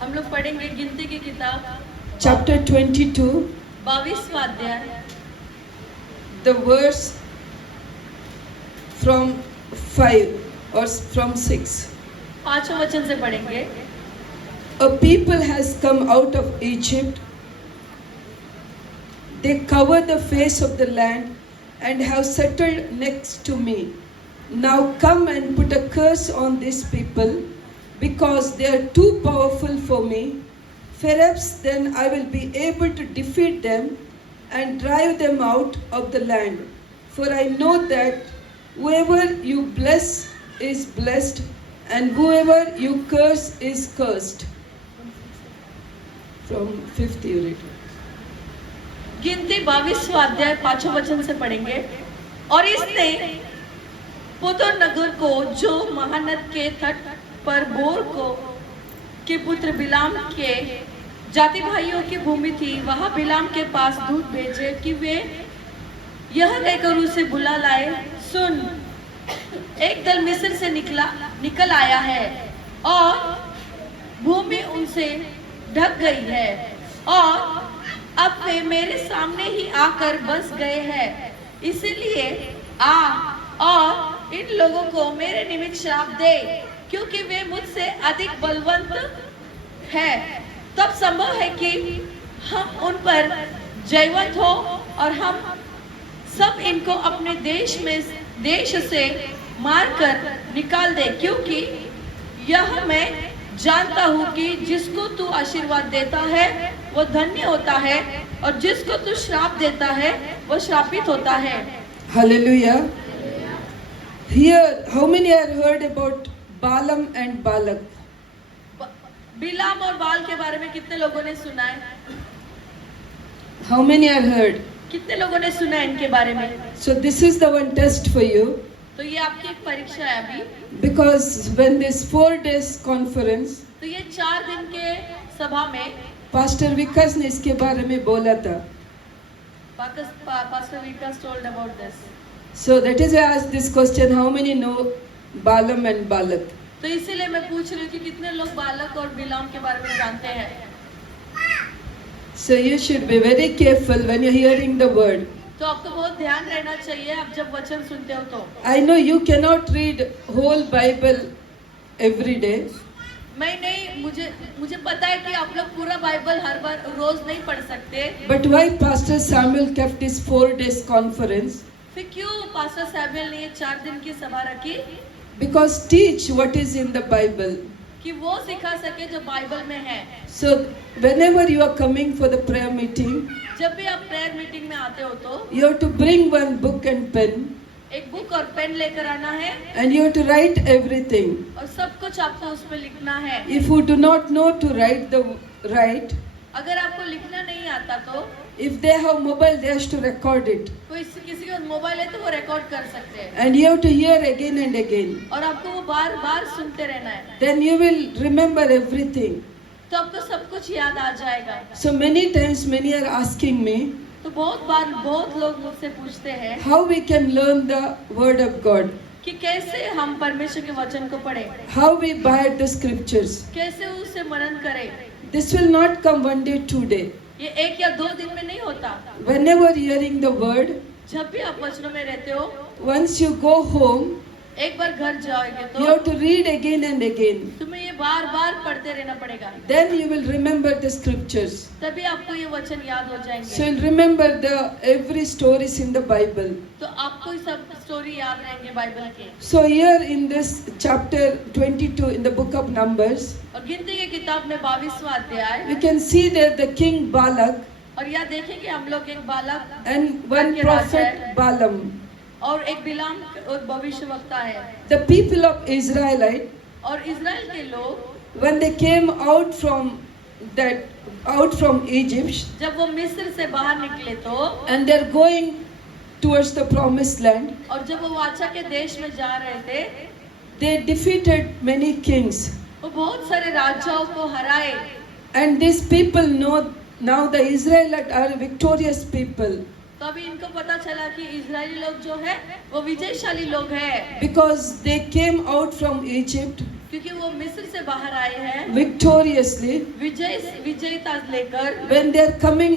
हम लोग पढ़ेंगे गिनती की किताब chapter 22, 22वां अध्याय the verse from 5 or from 6. 5वें वचन से पढ़ेंगे। A people has come out of Egypt. They cover the face of the land and have settled next to me. Now come and put a curse on these people, because they are too powerful for me. Perhaps then I will be able to defeat them and drive them out of the land. For I know that whoever you bless is blessed, and whoever you curse is cursed. From 5th you read. गिनती 22वां अध्याय 5वें वचन से पढ़ेंगे। और इसने पोतो नगर को, जो महानद के तट पर बोर को के पुत्र बिलाम के जाति भाइयों की भूमि थी, वहां बिलाम के पास दूत भेजे कि वे यह कहकर उसे बुला लाए, सुन, एक दल मिस्र से निकल आया है और भूमि उनसे ढक गई है और अब वे मेरे सामने ही आकर बस गए हैं। इसलिए आ और इन लोगों को मेरे निमित्त श्राप दे, क्योंकि वे मुझसे अधिक बलवंत हैं। तब संभव है कि हम उन पर जयवंत हो और हम सब इनको अपने देश से मारकर निकाल दे, क्योंकि यह मैं जानता हूँ कि जिसको तू आशीर्वाद देता है वो धन्य होता है, और जिसको तू श्राप देता है वो श्रापित होता है। Hallelujah. Here, how many have heard about Balaam and Balak? बिलाम और बाल के बारे में कितने लोगों ने सुना है? How many have heard? कितने लोगों ने सुना है इनके बारे में? So this is the one test for you, तो ये आपकी एक परीक्षा है अभी। because when this 4 days conference, तो ये 4 दिन के सभा में Pastor Vikas ने इसके बारे में बोला था. Pastor Vikas told about this. So that is why I asked this question, how many know Balaam and Balak? तो इसीलिए मैं पूछ रही हूँ कि कितने लोग बालक और बिलाम के बारे में जानते हैं। So you should be very careful when you're hearing the word. तो आपको बहुत ध्यान रहना चाहिए आप जब वचन सुनते हो तो। I know you cannot read whole Bible every day. मैं नहीं, मुझे पता है कि आप लोग पूरा बाइबल हर बार रोज नहीं पढ़ सकते। But why Pastor Samuel kept this 4 days conference? फिर क्यों पास्टर सैमुअल ने ये 4 दिन की सभा रखी? Because teach what is in the Bible. कि वो सिखा सके जो बाइबल में है। So whenever you are coming for the prayer meeting, जब भी आप प्रेयर मीटिंग में आते हो तो you have to bring one book and pen, एक बुक और पेन लेकर आना है and you have to write everything. और सब कुछ आपको उसमें लिखना है। If you do not know to write, अगर आपको लिखना नहीं आता तो if they have mobile, they have to record it. किसी का मोबाइल है तो वो रिकॉर्ड कर सकते हैं। And you have to hear again and again. और आपको वो बार बार सुनते रहना है। Then you will remember everything. तो आपको सब कुछ याद आ जाएगा। So many times many are asking me, तो बहुत बार बहुत लोग मुझसे पूछते हैं how we can learn the word of God, कि कैसे हम परमेश्वर के वचन को पढ़ें, how we buy the scriptures. कैसे उसे मनन करें। This will not come 1 day, 2 day. ये 1 या 2 दिन में नहीं होता। Whenever hearing the word, जब भी आप वचनों में रहते हो, once you go home, एक बार घर जाओगे you तो have to read again and again. तुम्हें ये बार बार पढ़ते रहना पड़ेगा। Then you will remember the scriptures. तभी आपको ये वचन याद हो So जाएंगे। you'll remember the every stories in the Bible. तो आपको ये सब स्टोरी याद रहेंगे बाइबल के। So here in this chapter 22 in the book of Numbers, और गिनती की किताब में 22वां अध्याय, we can see that the king Balak और यहाँ देखेंगे हम लोग एक बालक and one के राजा prophet है, Balaam. और एक बिलाम और भविष्यवक्ता है। The people of Israelite, और इजराइल के लोग when they came out from Egypt, जब वो मिस्र से बाहर निकले तो, and they're going towards the promised land, और जब वो वाचा के देश में जा रहे थे, they defeated many kings. वो बहुत सारे राजाओं को हराए। And these people know now the Israelites are victorious people, तो अभी इनको पता चला कि इजरायली लोग जो है वो विजयशाली लोग हैं, because they came out from Egypt क्योंकि वो मिस्र से बाहर आए हैं victoriously. विजयता लेकर, When they are coming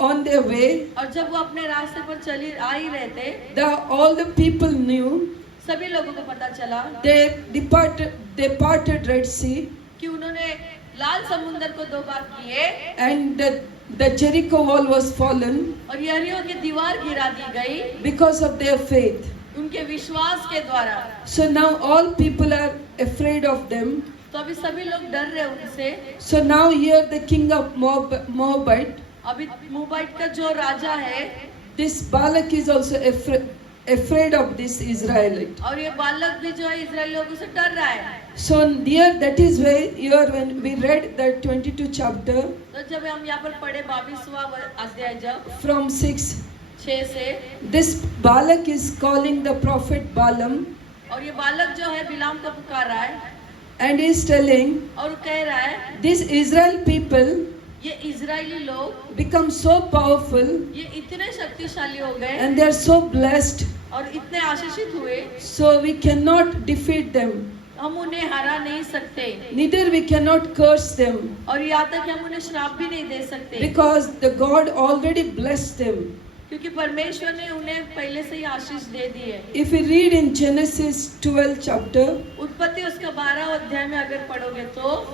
on their way, और जब वो अपने रास्ते पर चली आ ही रहे थे, all the people knew. सभी लोगों को पता चला They parted Red Sea, कि उन्होंने लाल समुद्र को 2 बार किए and the Jericho wall was fallen और यरीहो की दीवार गिरा दी गई because of their faith. उनके विश्वास के द्वारा। So now all people are afraid of them. तो अभी सभी लोग डर रहे उनसे। So now here the king of Moabite, अभी मोबाइट का जो राजा है, this Balak is also afraid of this Israelite. और ये बालक भी जो है इजराइल लोगों से डर रहा है। So here that is why here when we read the 22 chapter तो जब हम यहाँ पर पढ़े 22वां अध्याय जब from 6, 6 से, this Balak is calling the prophet Balaam और ये बालक जो है बिलाम को पुकार रहा है and he is telling और वो कह रहा है, these Israel people ये इजरायली लोग become so powerful ये इतने शक्तिशाली हो गए and they are so blessed, और इतने आशीषित हुए, so we cannot defeat them, हम उन्हें हरा नहीं सकते neither we cannot curse them, और यहाँ तक कि हम उन्हें श्राप भी नहीं दे सकते, because the God already blessed them. क्योंकि परमेश्वर ने उन्हें पहले से ही आशीष दे दी है। If we read in Genesis 12 chapter, उत्पत्ति उसका 12 अध्याय में अगर पढ़ोगे तो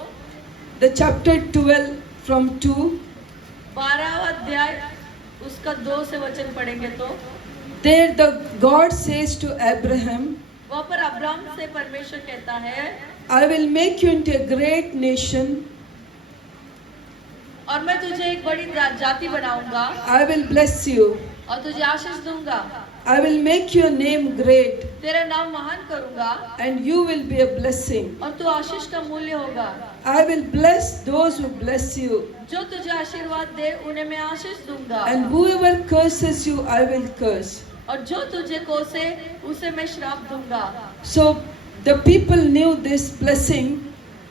the chapter 12 from 2, 12 अध्याय उसका 2 से वचन पढ़ेंगे तो there the God says to Abraham, वहाँ पर अब्राहम से परमेश्वर कहता है, I will make you into a great nation, और मैं तुझे एक बड़ी जाति बनाऊंगा I will bless you, और तुझे आशीष दूंगा, I will make your name great, तेरा नाम महान करूंगा and you will be a blessing. और तू आशीष का मूल्य होगा। I will bless those who bless you, जो तुझे आशीर्वाद दे उन्हें मैं आशीष दूंगा, and whoever curses you, I will curse. और जो तुझे कोसे उसे मैं श्राप दूंगा। So the people knew this blessing,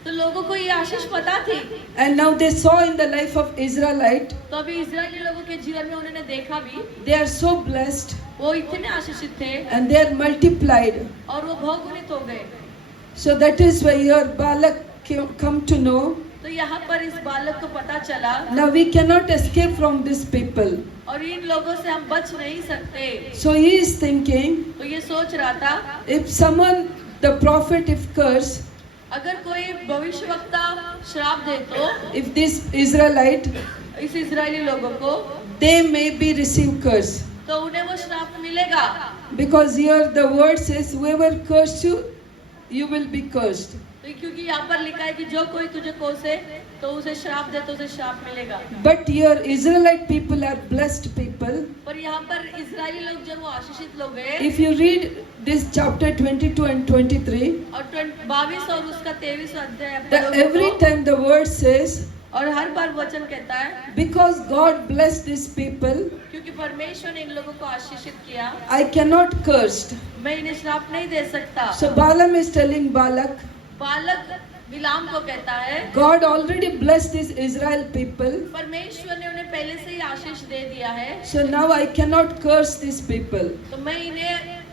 तो लोगों को ये आशीष पता थी, and now they saw in the life of Israelite, तो अभी इजरायली लोगों के जीवन में उन्होंने देखा भी, they are so blessed वो इतने आशीषित थे and they are multiplied. और वो बहुगुणित हो गए। So that is why your Balak come to know, तो यहाँ पर इस बालक को पता चला, now we cannot escape from these people. और इन लोगों से हम बच नहीं सकते। So he is thinking, तो ये सोच रहा था, if someone, the prophet, if curse, अगर कोई भविष्यवक्ता श्राप दे तो if this Israelite, इस इजरायली लोगों को, they may be receive curse. तो उन्हें वो श्राप मिलेगा, Because here the word says, whoever curse you, you will be cursed. तो क्योंकि यहाँ पर लिखा है कि जो कोई तुझे कोसे तो उसे श्राप दे तो उसे श्राप मिलेगा। But here Israelite people are blessed people. पर यहाँ पर इजरायली लोग जो वो आशीषित लोग हैं, If you read this chapter 22 and 23, और 22 और उसका 23 अध्याय that पढ़ोगे every तो, time the word says, और हर बार वचन कहता है, because God blessed these people, क्योंकि परमेश्वर ने इन लोगों को आशीषित किया, I cannot curse. मैं इन्हें श्राप नहीं दे सकता। So Balaam is telling Balak, बालक बिलाम को कहता है, God already blessed these Israel people, परमेश्वर ने उन्हें पहले से ही आशीष दे दिया है, so now I cannot curse these people. तो मैं इन्हें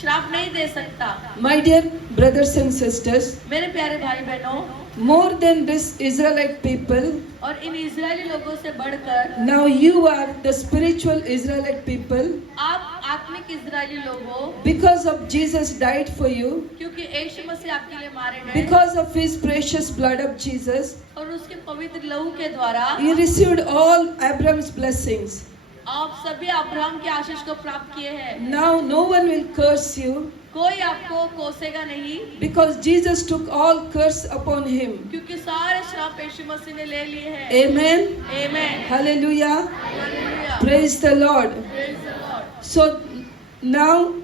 श्राप नहीं दे सकता। My dear brothers and sisters, मेरे प्यारे भाई बहनों, more than this Israelite people, और इन इजरायली लोगों से बढ़कर now you are the spiritual Israelite people. आप आत्मिक इजरायली लोग हो, Because of Jesus died for you, क्योंकि यीशु मसीह आपके लिए मारे गए, because of his precious blood of Jesus, और उसके पवित्र लहू के द्वारा you received all Abraham's blessings. आप सभी अब्राहम के आशीष को प्राप्त किए हैं। Now no one will curse you, कोई आपको कोसेगा नहीं, because Jesus took all curse upon him. क्योंकि सारे श्राप यीशु मसीह ने ले लिए हैं। Amen. Amen. Hallelujah. Hallelujah. Praise the Lord. Praise the Lord। So now,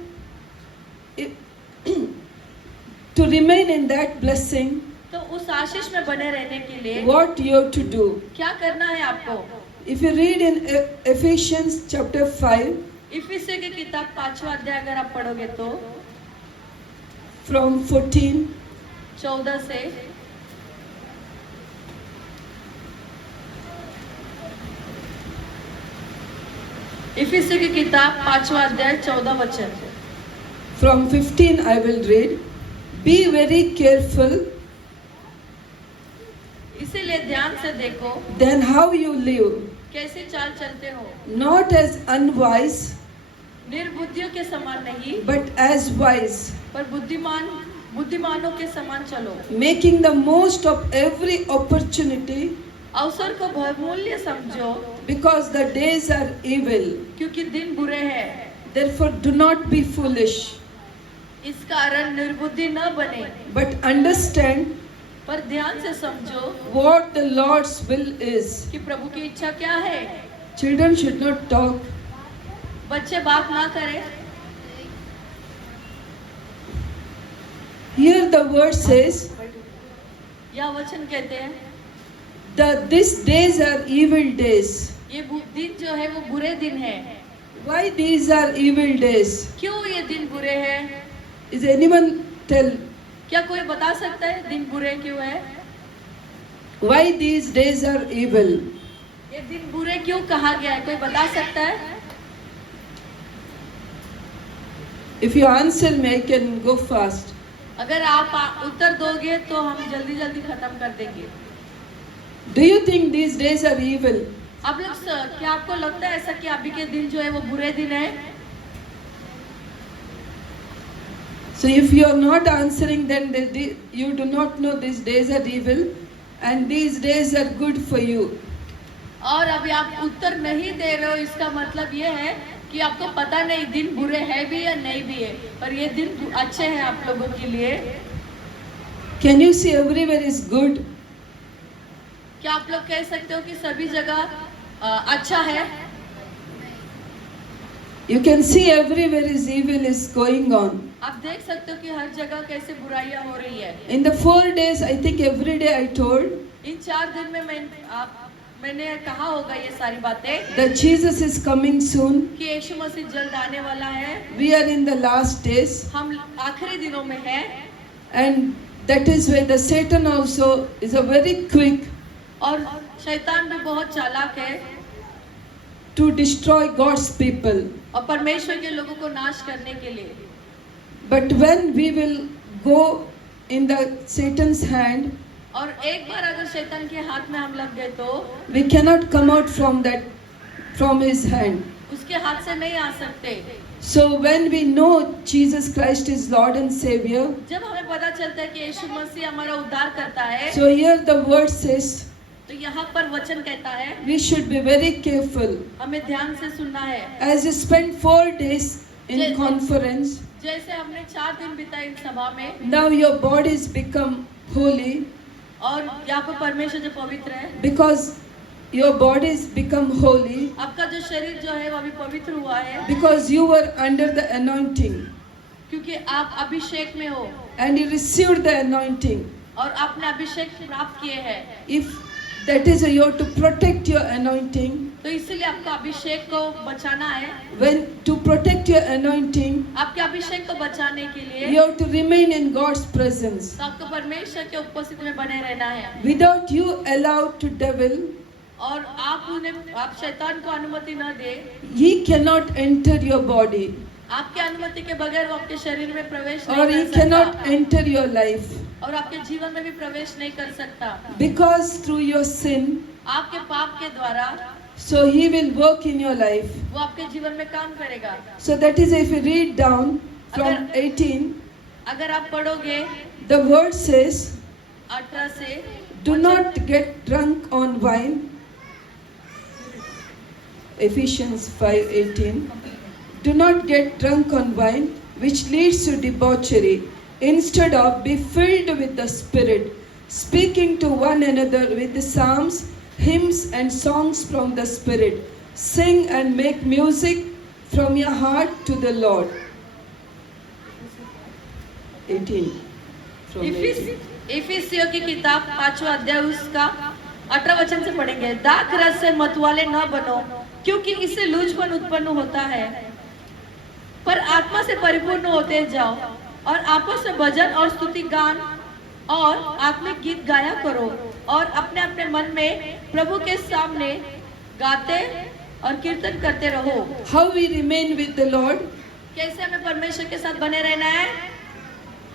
to remain in that blessing, तो उस आशीष में बने रहने के लिए what you have to do? क्या करना है आपको? If you read in Ephesians chapter 5, इफिसियों की किताब 5वां अध्याय अगर आप पढ़ोगे तो from 14, 14 से इफिसियों की किताब 5वां अध्याय 14 वचन। from 15 I will read. Be very careful इसीलिए ध्यान से देखो then how you live, कैसे चाल चलते हो, not as unwise निर्बुद्धियों के समान नहीं but as wise, पर बुद्धिमानों के समान चलो, making the most of every opportunity अवसर को बहुमूल्य समझो because the days are evil. क्योंकि दिन बुरे हैं। Therefore, do not be foolish, इस कारण निर्बुद्धि न बने, but understand पर ध्यान से समझो what the Lord's will is. कि प्रभु की इच्छा क्या है। Children should not talk. बच्चे बात ना करें। Here the word says यह वचन कहते हैं that these days are evil days. ये दिन जो है वो बुरे दिन है। Why these are evil days? क्यों ये दिन बुरे हैं? Is anyone tell क्या कोई बता सकता है दिन बुरे क्यों है? why these days are evil? ये दिन बुरे क्यों कहा गया है? कोई बता सकता है? If you answer me, I can go fast. अगर आप उत्तर दोगे तो हम जल्दी जल्दी खत्म कर देंगे। Do you think these days are evil? आप लोग क्या आपको लगता है ऐसा कि अभी के दिन जो है वो बुरे दिन है? So if you are not answering, then you do not know these days are evil and these days are good for you. और अभी आप उत्तर नहीं दे रहे हो, इसका मतलब ये है कि आपको पता नहीं दिन बुरे है भी या नहीं भी है, पर ये दिन अच्छे हैं आप लोगों के लिए। Can you see everywhere is good? क्या आप लोग कह सकते हो कि सभी जगह अच्छा है? You can see everywhere is evil is going on. आप देख सकते हो कि हर जगह कैसे बुराइयां हो रही है। In the 4 days, I think every day I told इन 4 दिन में मैंने कहा होगा ये सारी बातें that Jesus is coming soon. कि यीशु मसीह जल्द आने वाला है। We are in the last days, हम आखिरी दिनों में हैं and that is why the Satan also is a very quick और शैतान भी बहुत चालाक है to destroy God's people. और परमेश्वर के लोगों को नाश करने के लिए। But when we will go in the Satan's hand, और एक बार अगर शैतान के हाथ में हम लग गए तो we cannot come out from his hand. उसके हाथ से नहीं आ सकते। So when we know Jesus Christ is Lord and Savior, जब हमें पता चलता है कि यीशु मसीह हमारा उद्धार करता है, so here the word says तो यहाँ पर वचन कहता है we should be very careful. हमें ध्यान से सुनना है। As you spend 4 days in Yes. conference, जैसे हमने 4 दिन बिताए इस सभा में now your bodies become holy और यहाँ पर परमेश्वर जो पवित्र है, because your bodies become holy आपका जो शरीर जो है वो अभी पवित्र हुआ है because you were under the anointing क्योंकि आप अभिषेक में हो and you received the anointing. और आपने अभिषेक प्राप्त किए हैं। If that is you have to protect your anointing. तो इसीलिए आपको अभिषेक को बचाना है। When to protect your anointing, आपके अभिषेक को बचाने के लिए you have to remain in God's presence. तो आपको परमेश्वर के उपस्थिति में बने रहना है Without you allowed to devil, और आप शैतान को अनुमति न दे। he cannot enter your body आपके अनुमति के बगैर वो आपके शरीर में प्रवेश or नहीं he कर cannot सकता enter your life और आपके जीवन में भी प्रवेश नहीं कर सकता because through your sin. आपके पाप के द्वारा। So he will work in your life. वो आपके जीवन में काम करेगा। So that is if you read down from 18, अगर आप पढ़ोगे the word says, 18 से do not get drunk on wine. Ephesians 5:18. Do not get drunk on wine, which leads to debauchery. Instead of be filled with the Spirit, speaking to one another with the psalms, hymns and songs from the Spirit. Sing and make music from your heart to the Lord. 18. From 18. इफिसियों की किताब 5वां अध्याय उसका 18 वचन से पढ़ेंगे। दाख रस से मतवाले न बनो, क्योंकि इससे लूचपन उत्पन्न होता है, पर आत्मा से परिपूर्ण होते जाओ और आपस में भजन और स्तुति गान और आत्मिक गीत गाया करो और अपने अपने मन में प्रभु के सामने गाते और कीर्तन करते रहो। How we remain with the Lord? कैसे हमें परमेश्वर के साथ बने रहना है?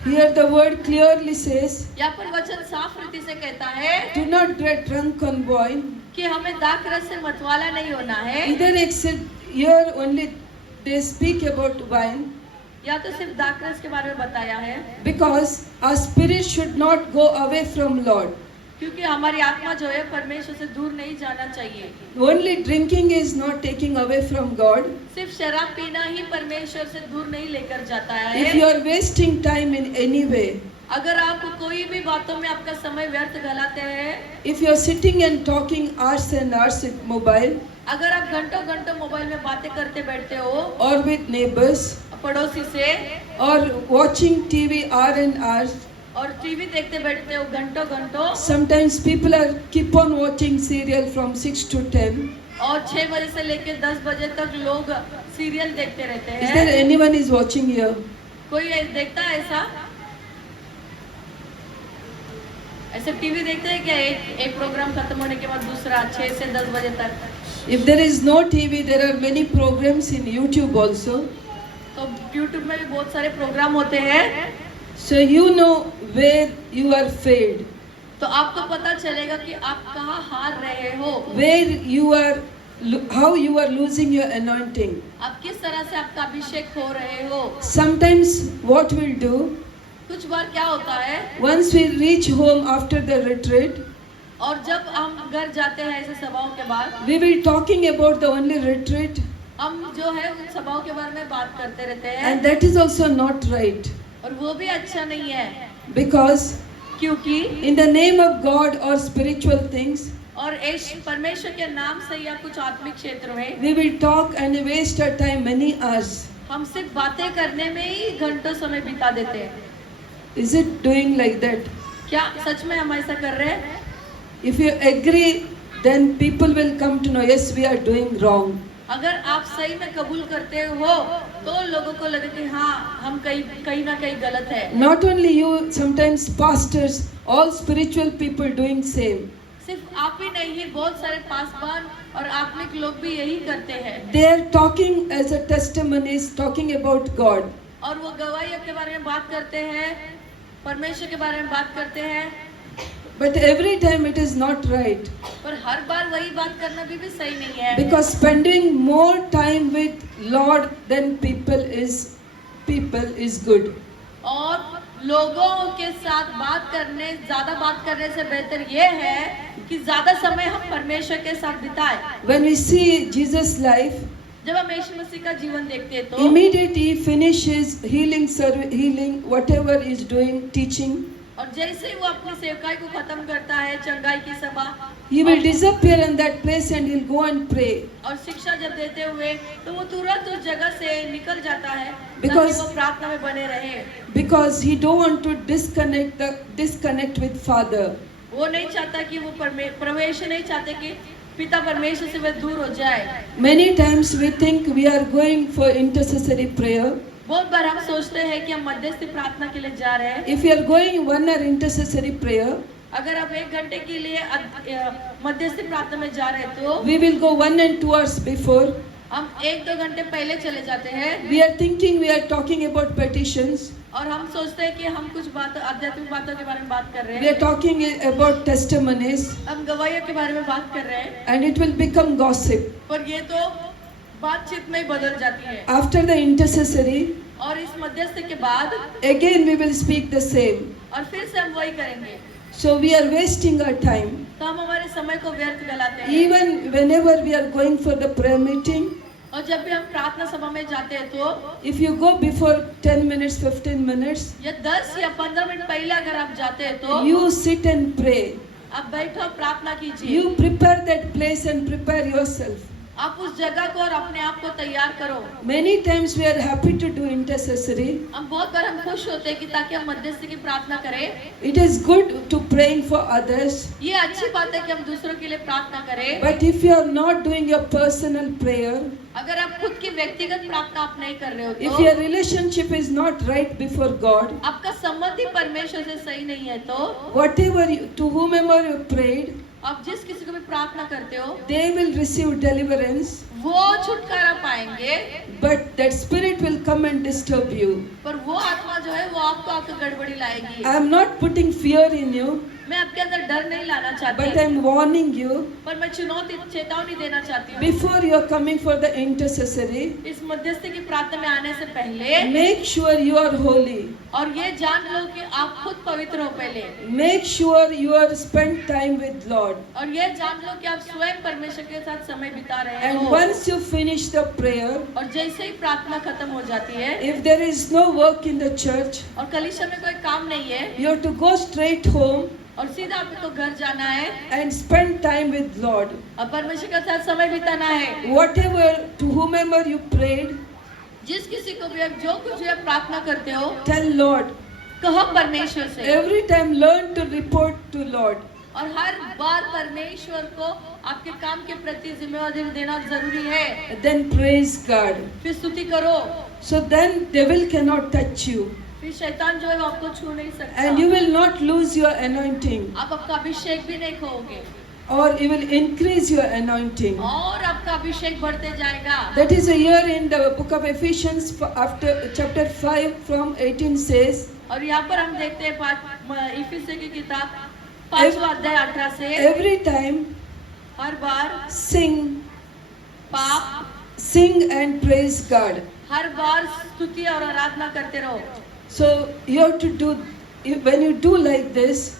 Here the word clearly says, यहाँ पर वचन साफ रीति से कहता है do not get drunk on wine. कि हमें दाख रस से मतवाला नहीं होना है। Either except here only they speak about wine, या तो सिर्फ दाख रस के बारे में बताया है, because our spirit should not go away from Lord. क्योंकि हमारी आत्मा जो है परमेश्वर से दूर नहीं जाना चाहिए। Only drinking is not taking away from God. सिर्फ शराब पीना ही परमेश्वर से दूर नहीं लेकर जाता If you है। are wasting time in any way, अगर आप कोई भी बातों में आपका समय व्यर्थ गलाते हैं, if you are sitting and talking hours and hours with mobile अगर आप घंटों घंटों मोबाइल में बातें करते बैठते हो or with neighbors पड़ोसी से, or watching TV hour and hours, और टीवी देखते बैठते हो घंटों घंटों, sometimes people are keep on watching serial from 6 to 10. और 6 बजे से लेकर 10 बजे तक लोग सीरियल देखते रहते Is there हैं। anyone is watching here? कोई देखता है ऐसा? ऐसे टीवी देखते हैं क्या? एक प्रोग्राम खत्म होने के बाद दूसरा 6 से 10 बजे तक। If there is no TV, there are many programs in YouTube also. तो YouTube में भी बहुत सारे प्रोग्राम होते हैं, So you know where you are failed, तो आपको पता चलेगा कि आप कहाँ हार रहे हो, where you are, how you are losing your anointing. आप किस तरह से आपका अभिषेक खो रहे हो। Sometimes what we'll do, कुछ बार क्या होता है, once we reach home after the retreat, और जब हम घर जाते हैं ऐसे सभाओं के बाद, we will talking about the only retreat, हम जो है उन सभाओं के बारे में बात करते रहते हैं, and that is also not right, और वो भी अच्छा नहीं है, because क्योंकि in the name of God or spiritual things, और परमेश्वर के नाम से या कुछ आत्मिक क्षेत्र में we will talk and waste our time many hours. हम सिर्फ बातें करने में ही घंटों समय बिता देते हैं। Is it doing like that? क्या सच में हम ऐसा कर रहे हैं? If you agree, then people will come to know, yes, we are doing wrong. अगर आप सही में कबूल करते हो तो लोगों को लगे कि हाँ हम कहीं ना कहीं गलत है। Not only you, sometimes pastors, all spiritual people doing same. सिर्फ आप ही नहीं, बहुत सारे पासवान और आत्मिक लोग भी यही करते हैं, They are talking as a testimonies, talking about God. और वो गवाहियों के बारे में बात करते हैं, परमेश्वर के बारे में बात करते हैं, But every time it is not right. पर हर बार वही बात करना भी सही नहीं है। Because spending more time with Lord than people is good. और लोगों के साथ ज्यादा बात करने से बेहतर ये है कि ज्यादा समय हम परमेश्वर के साथ बिताएं। When we see Jesus' life, जब हम यीशु मसीह का जीवन देखते हैं तो immediately he finishes healing, whatever he is doing, teaching. और जैसे ही वो अपनी सेवकाई को खत्म करता है, चंगाई की सभा, He will disappear in that place and he'll go and pray. और शिक्षा जब देते हुए तो वो तुरंत उस जगह से निकल जाता है Because- ताकि वो प्रार्थना में बने रहे, Because he don't want to disconnect with Father. वो नहीं चाहता कि वो प्रवेश नहीं चाहते कि पिता परमेश्वर से वे दूर हो जाए। Many times we think we are going for intercessory prayer. बहुत बार हम सोचते हैं कि हम मध्यस्थी प्रार्थना के लिए जा रहे हैं। If you are going 1 hour intercessory prayer, अगर आप 1 घंटे के लिए मध्यस्थी प्रार्थना में जा रहे हैं तो we will go 1 and 2 hours before. हम 1-2 घंटे पहले चले जाते हैं, We are thinking we are talking about petitions. और हम सोचते हैं कि हम कुछ आध्यात्मिक बातों के बारे में बात कर रहे We हैं, are talking about testimonies, हम गवाहियों के बारे में बात कर रहे हैं, and it will become gossip. पर ये तो बातचीत में ही बदल जाती है। After the intercessory, और इस मध्यस्थी के बाद again we will speak the same. और फिर से हम वही करेंगे, So we are wasting our time. तो हम हमारे समय को व्यर्थ गलाते हैं। Even whenever we are going for the prayer meeting, और जब भी हम प्रार्थना सभा में जाते हैं तो if you go before 10 minutes, 15 minutes, या 10 या 15 मिनट पहले अगर आप जाते हैं तो you sit and pray. आप बैठो, प्रार्थना कीजिए, You prepare that place and prepare yourself. आप उस जगह को और अपने आप को तैयार करो। Many times we are happy to do intercessory. हम बहुत बार हम खुश होते हैं कि ताकि हम मध्यस्थी की प्रार्थना करें। It is good to praying for others. ये अच्छी बात है कि हम दूसरों के लिए प्रार्थना करें, But if you are not doing your personal prayer, अगर आप खुद की व्यक्तिगत प्रार्थना आप नहीं कर रहे हो if तो, your relationship is not right before God, आपका संबंध ही परमेश्वर से सही नहीं है तो whatever to whomever you prayed, आप जिस किसी को भी प्रार्थना करते हो they will receive deliverance, वो छुटकारा पाएंगे, but that spirit will come and disturb you. पर वो आत्मा जो है वो आपको आकर गड़बड़ी लाएगी। I am not putting fear in you, मैं आपके अंदर डर नहीं लाना but I चाहती, am warning you पर मैं चेतावनी देना चाहती हूँ। before you are coming for the intercessory. इस मध्यस्थी की प्रार्थना में आने से पहले Make sure you are holy. और ये जान लो कि आप खुद पवित्र हो पहले, Make sure you are spend time with Lord. और ये जान लो कि आप स्वयं परमेश्वर के साथ समय बिता रहे And हो। once you finish the prayer, और जैसे ही प्रार्थना खत्म हो जाती है if there is no work in the church, और कलीसिया में कोई काम नहीं है you have to go straight home और सीधा आपको घर जाना है and spend time with Lord. और परमेश्वर के साथ समय बिताना है। Whatever, to whomever you prayed, जिस किसी को भी आप जो कुछ भी आप प्रार्थना करते हो tell Lord. कहो परमेश्वर से, Every time learn to report to Lord. और हर बार परमेश्वर को आपके काम के प्रति जिम्मेवारी देना जरूरी है। Then praise God. फिर स्तुति करो, So then devil cannot touch you. फिर शैतान जो है वो आपको छू नहीं सकता, And you will not lose your anointing. आप आपका अभिषेक भी नहीं खोओगे Or you will increase your anointing. और आपका अभिषेक बढ़ते जाएगा। That is here in the book of Ephesians after chapter 5 from 18 says, और यहाँ पर हम देखते हैं इफिसियों की किताब 5वां अध्याय 18 से, every time her bar sing and praise God. हर बार स्तुति और आराधना करते रहो। So you have to do, when you do like this,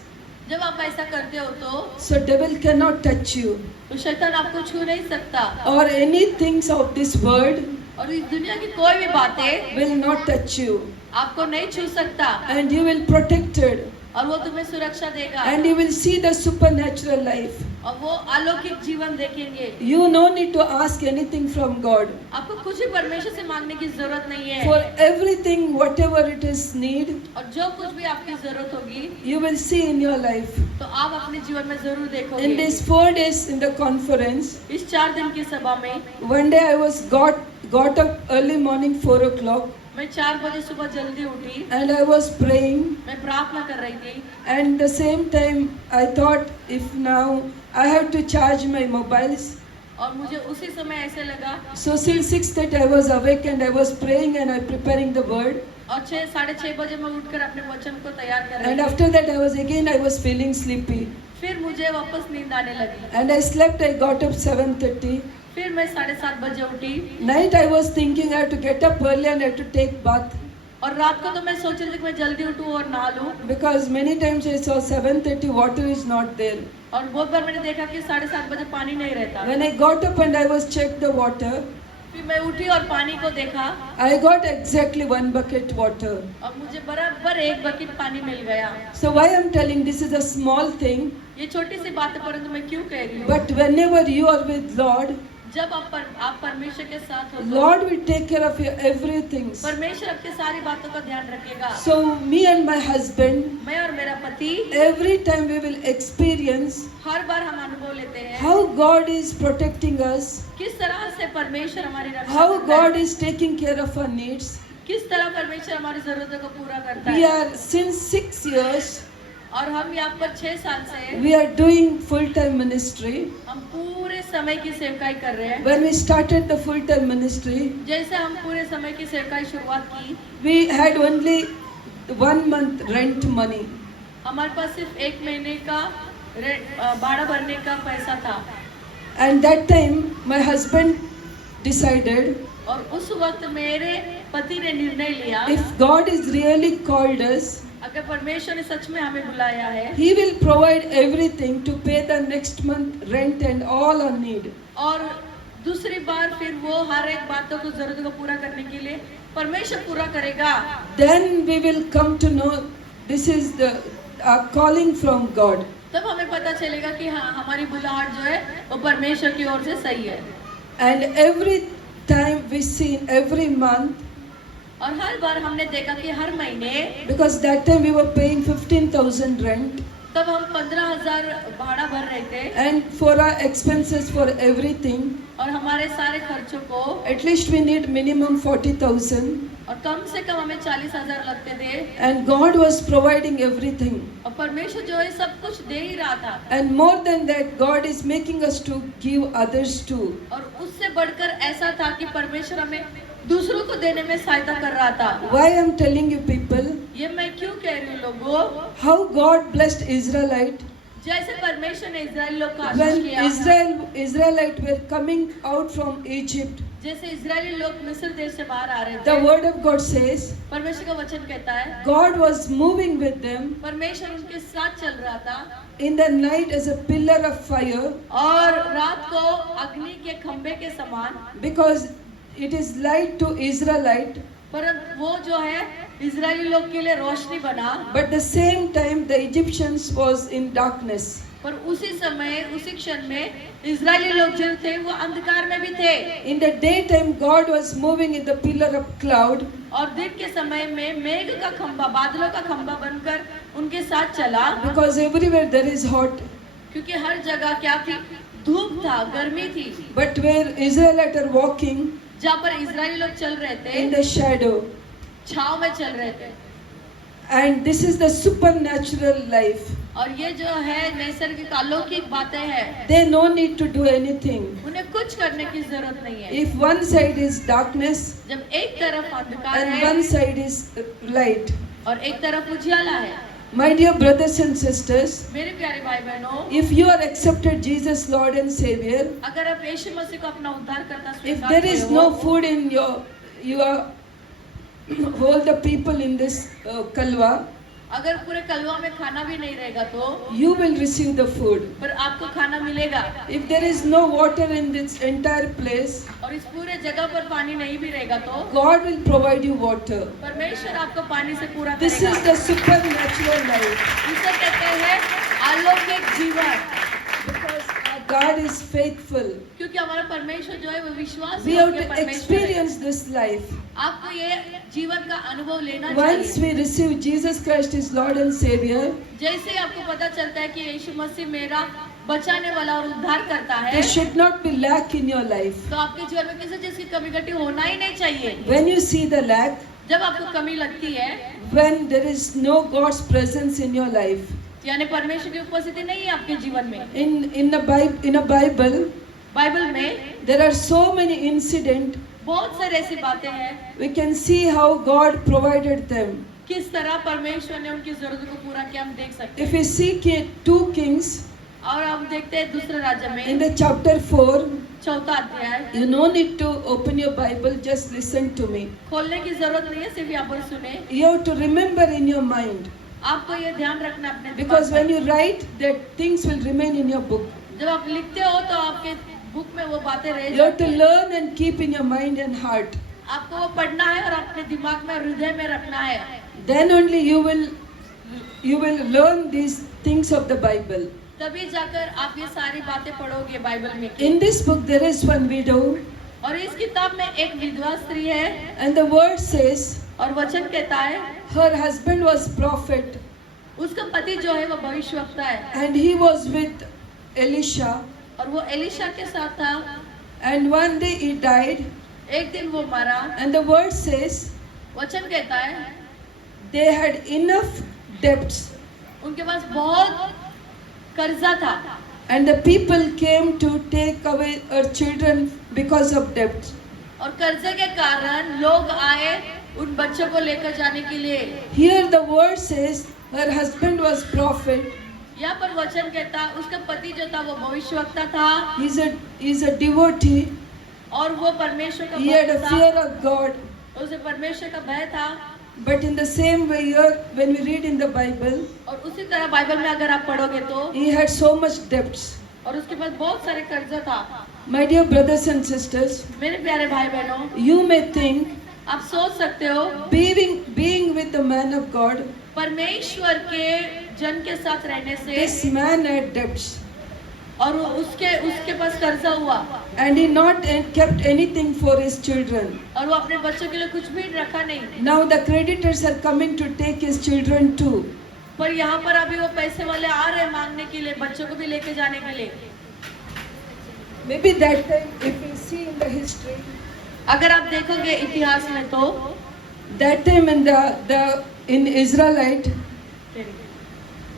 जब आप ऐसा करते हो so devil cannot touch you. तो शैतान आपको छू नहीं सकता Or any things of this world और इस दुनिया की कोई भी बातें will not touch you. आपको नहीं छू सकता And you will protected. और वो तुम्हें सुरक्षा देगा And you will see the supernatural life. और वो अलौकिक जीवन देखेंगे। You no need to ask anything from God. आपको कुछ भी परमेश्वर से मांगने की जरूरत नहीं है For everything, whatever it is need, और जो कुछ भी आपकी जरूरत होगी you will see in your life. तो आप अपने जीवन में जरूर In देखोगे। these 4 days in the conference, इस 4 दिन की सभा में one day I was got up early morning 4 o'clock मैं 4 बजे सुबह जल्दी उठी, and I was praying, मैं प्रार्थना कर रही थी and the same time I thought if now I have to charge my mobiles. और मुझे उसी समय ऐसे लगा So till 6:30 I was awake and I was praying and I preparing the word. और 6 बजे मैं उठकर अपने वचन को तैयार कर रही And थी। after that I was feeling sleepy. फिर मुझे वापस नींद आने लगी, And I slept, I got up 7:30. फिर मैं 7:30 बजे उठी Night I was thinking I have to get up early and I have to take bath. और रात को तो मैं सोच रही थी कि मैं जल्दी उठूं और नहा लूं Because many times I saw 7:30 water is not there. और बहुत बार मैंने देखा कि 7:30 बजे पानी नहीं रहता। When I got up and I was checked the water, फिर मैं उठी और पानी को देखा I got exactly 1 bucket water. और मुझे बराबर 1 बकेट पानी मिल गया। So why I'm telling this is a small thing, ये छोटी सी बात है परंतु मैं क्यों कह रही हूँ, but whenever you are with Lord, जब आप परमेश्वर के साथ हो तो Lord will take care of your everything. परमेश्वर आपकी सारी बातों का ध्यान रखेगा। So me and my husband, मैं और मेरा पति every time we will experience हर बार हम अनुभव लेते हैं how God is protecting us, किस तरह से परमेश्वर हमारी रक्षा how करता है, God is taking care of our needs. किस तरह परमेश्वर हमारी जरूरतों को पूरा करता We है। are since 6 years, और हम यहाँ पर 6 साल से we are doing full-time ministry. हम पूरे समय की सेवकाई कर रहे हैं। When we started the full-time ministry, जैसे हम पूरे समय की सेवकाई शुरुआत की, we had only 1 month rent money. हमारे पास सिर्फ 1 महीने का भाड़ा भरने का पैसा था। And that time my husband decided, और उस वक्त मेरे पति ने निर्णय लिया if God is really called us, अगर परमेश्वर ने सच में हमें बुलाया है, He will provide everything to pay the next month rent and all our need. और दूसरी बार फिर वो हर एक बातों को जरूरतों को पूरा करने के लिए परमेश्वर पूरा करेगा। Then we will come to know this is the calling from God. तब हमें पता चलेगा कि हाँ हमारी बुलाहट जो है वो परमेश्वर की ओर से सही है। And every time we see every month, और हर बार हमने देखा कि हर महीने, because that time we were paying 15,000 rent. तब हम 15,000 भाड़ा भर रहे थे and for our expenses for everything, और हमारे सारे खर्चों को at least we need minimum 40,000, और कम से कम हमें 40,000 लगते थे and God was providing everything. और परमेश्वर जो है सब कुछ दे ही रहा था And more than that, God is making us to give others too. और उससे बढ़कर ऐसा था कि परमेश्वर हमें दूसरों को देने में सहायता कर रहा था। Why I'm telling you people, ये मैं क्यों कह रही हूँ लोगों, how God blessed Israelite जैसे परमेश्वर ने इजराइल लोग का आशीष when किया, Israelite were coming out from Egypt. जैसे इजरायली लोग मिस्र देश से बाहर आ रहे The थे, word of God says, परमेश्वर का वचन कहता है God was moving with them परमेश्वर उनके साथ चल रहा था in the night as a pillar of fire, और रात को अग्नि के खंभे के समान, because it is light to Israelite, परंतु वो जो है इजरायली लोग के लिए रोशनी बना, but the same time the Egyptians was in darkness. पर उसी समय उसी क्षण में इजरायली लोग जो थे वो अंधकार में भी थे In the daytime, God was moving in the pillar of cloud, और दिन के समय में मेघ का खंभा, बादलों का खंभा बनकर उनके साथ चला, because everywhere there is hot. क्योंकि हर जगह क्या थी, धूप था, गर्मी थी, But where Israelites are walking जहाँ पर इजरायली लोग चल रहे थे in the shadow, छाव में चल रहे थे। and this is the supernatural life. और ये जो है नैसर्गिक अलौकिक बातें हैं, They no need to do anything. उन्हें कुछ करने की जरूरत नहीं है। If one side is darkness जब एक तरफ अंधकार and है one side is light. और एक तरफ उजियाला है, My dear brothers and sisters, मेरे प्यारे भाई बहनों, if you are accepted Jesus Lord and Savior, अगर आप यीशु मसीह को अपना उद्धार करता if स्वीकार there किए is हो, no food in your all the people in this Kalwa, अगर पूरे कलवा में खाना भी नहीं रहेगा तो you will receive the food. पर आपको खाना मिलेगा। If there is no water in this entire place, और इस पूरे जगह पर पानी नहीं भी रहेगा तो God will provide you water. परमेश्वर आपको पानी से पूरा This करेगा। is the supernatural life, इसे कहते हैं अलौकिक जीवन, because our God is faithful. क्योंकि हमारा परमेश्वर जो है वो विश्वास We have योग्य to परमेश्वर है। experience this life. आपको ये जीवन का अनुभव लेना Once चाहिए। we receive Jesus Christ as Lord and Savior, जैसे ही आपको पता चलता है कि यीशु मसीह मेरा बचाने वाला और उद्धार करता है, there should not be lack in your life. तो आपके जीवन में किसी चीज की कमी घटी होना ही नहीं चाहिए। When you see the lack, जब आपको कमी लगती है, when there is no God's presence in your life, यानी परमेश्वर की उपस्थिति नहीं है आपके जीवन में। in a Bible, बाइबल में there are so many incidents. बहुत सारी ऐसी बातें हैं, We can see how God provided them. किस तरह परमेश्वर ने उनकी जरूरतों को पूरा किया, हम देख सकते If we see 2 Kings हैं। और हम देखते हैं दूसरे राज्य in में the chapter 4, चौथा अध्याय, you no need to open your Bible, just listen to me. खोलने की जरूरत नहीं है, सिर्फ यहाँ पर सुने। You have to remember in your mind, आपको ये ध्यान रखना अपने because दिमाग when में। you write, that things will remain in your book. जब आप लिखते हो तो आपके बुक में वो बातें रह You have to जाती हैं। learn and keep in your mind and heart. आपको वो पढ़ना है और अपने दिमाग में, हृदय में रखना है। Then only you will learn these things of the Bible. तभी जाकर आप ये सारी बातें पढ़ोगे बाइबल में। In this book there is one widow, और इस किताब में एक विधवा स्त्री है and the word says और वचन कहता है her husband was prophet, उसका पति जो है वो भविष्यवक्ता है and he was with Elisha, और वो एलिशा के साथ था। and one day he died, एक दिन वो मरा। and the word says वचन कहता है they had enough debts, उनके पास बहुत कर्जा था and the people came to take away her children because of debts. और कर्जे के कारण लोग आए उन बच्चों को लेकर जाने के लिए। Here the word says her husband was prophet. यहाँ पर वचन कहता उसका पति जो था वो भविष्यवक्ता था He's a devotee. और वो परमेश्वर का He had a भक्त fear था, of God. उसे परमेश्वर का भय था। But in the same way here, when we read in the Bible, और उसी तरह बाइबल में अगर आप पढ़ोगे तो he had so much debts. और उसके पास बहुत सारे कर्जा था। My dear brothers and sisters, मेरे प्यारे भाई बहनों, you may think आप सोच सकते हो being with the man of God, परमेश्वर के जन के साथ रहने से this man had debts, और उसके पास कर्जा हुआ and he not kept anything for his children. और वो अपने बच्चों के लिए कुछ भी रखा नहीं। Now the creditors are coming to take his children too. पर यहाँ पर अभी वो पैसे वाले आ रहे हैं मांगने के लिए, बच्चों को भी लेके जाने के लिए। Maybe that time, if we see in the history, अगर आप देखोगे इतिहास में तो that time in Israelite,